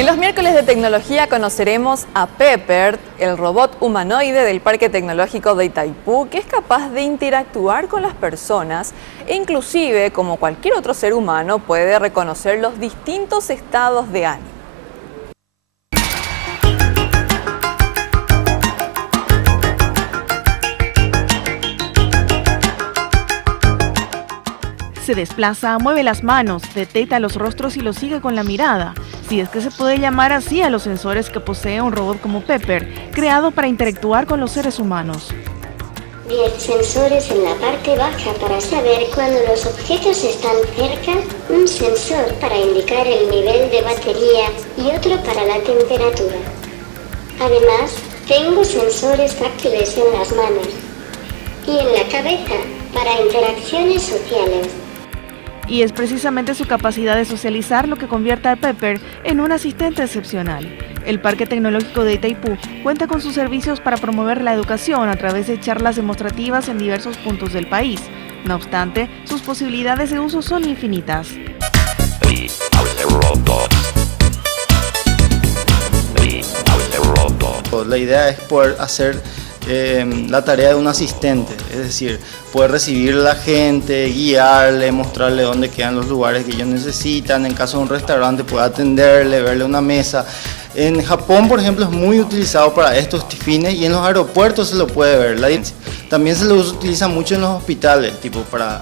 En los miércoles de tecnología conoceremos a Pepper, el robot humanoide del Parque Tecnológico de Itaipú, que es capaz de interactuar con las personas e inclusive, como cualquier otro ser humano, puede reconocer los distintos estados de ánimo. Se desplaza, mueve las manos, detecta los rostros y los sigue con la mirada. Si es que se puede llamar así a los sensores que posee un robot como Pepper, creado para interactuar con los seres humanos. 10 sensores en la parte baja para saber cuando los objetos están cerca, un sensor para indicar el nivel de batería y otro para la temperatura. Además, tengo sensores táctiles en las manos y en la cabeza para interacciones sociales. Y es precisamente su capacidad de socializar lo que convierte a Pepper en un asistente excepcional. El Parque Tecnológico de Itaipú cuenta con sus servicios para promover la educación a través de charlas demostrativas en diversos puntos del país. No obstante, sus posibilidades de uso son infinitas. La idea es poder hacer la tarea de un asistente, es decir, poder recibir a la gente, guiarle, mostrarle dónde quedan los lugares que ellos necesitan, en caso de un restaurante poder atenderle, verle una mesa. En Japón, por ejemplo, es muy utilizado para estos fines y en los aeropuertos se lo puede ver. También se lo utiliza mucho en los hospitales, tipo para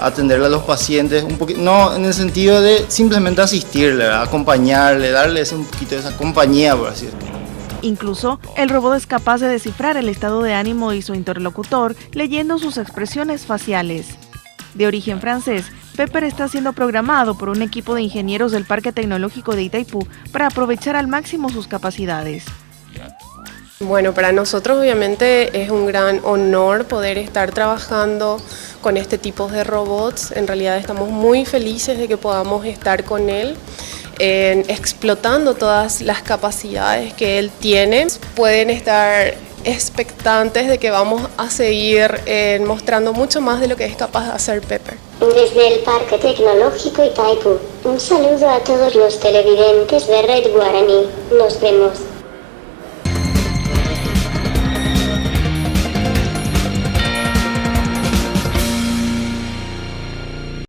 atenderle a los pacientes, no en el sentido de simplemente asistirle, acompañarle, darles un poquito de esa compañía, por así decirlo. Incluso, el robot es capaz de descifrar el estado de ánimo de su interlocutor leyendo sus expresiones faciales. De origen francés, Pepper está siendo programado por un equipo de ingenieros del Parque Tecnológico de Itaipú para aprovechar al máximo sus capacidades. Bueno, para nosotros obviamente es un gran honor poder estar trabajando con este tipo de robots. En realidad estamos muy felices de que podamos estar con él, explotando todas las capacidades que él tiene. Pueden estar expectantes de que vamos a seguir mostrando mucho más de lo que es capaz de hacer Pepper. Desde el Parque Tecnológico Itaipú, un saludo a todos los televidentes de Red Guaraní. Nos vemos.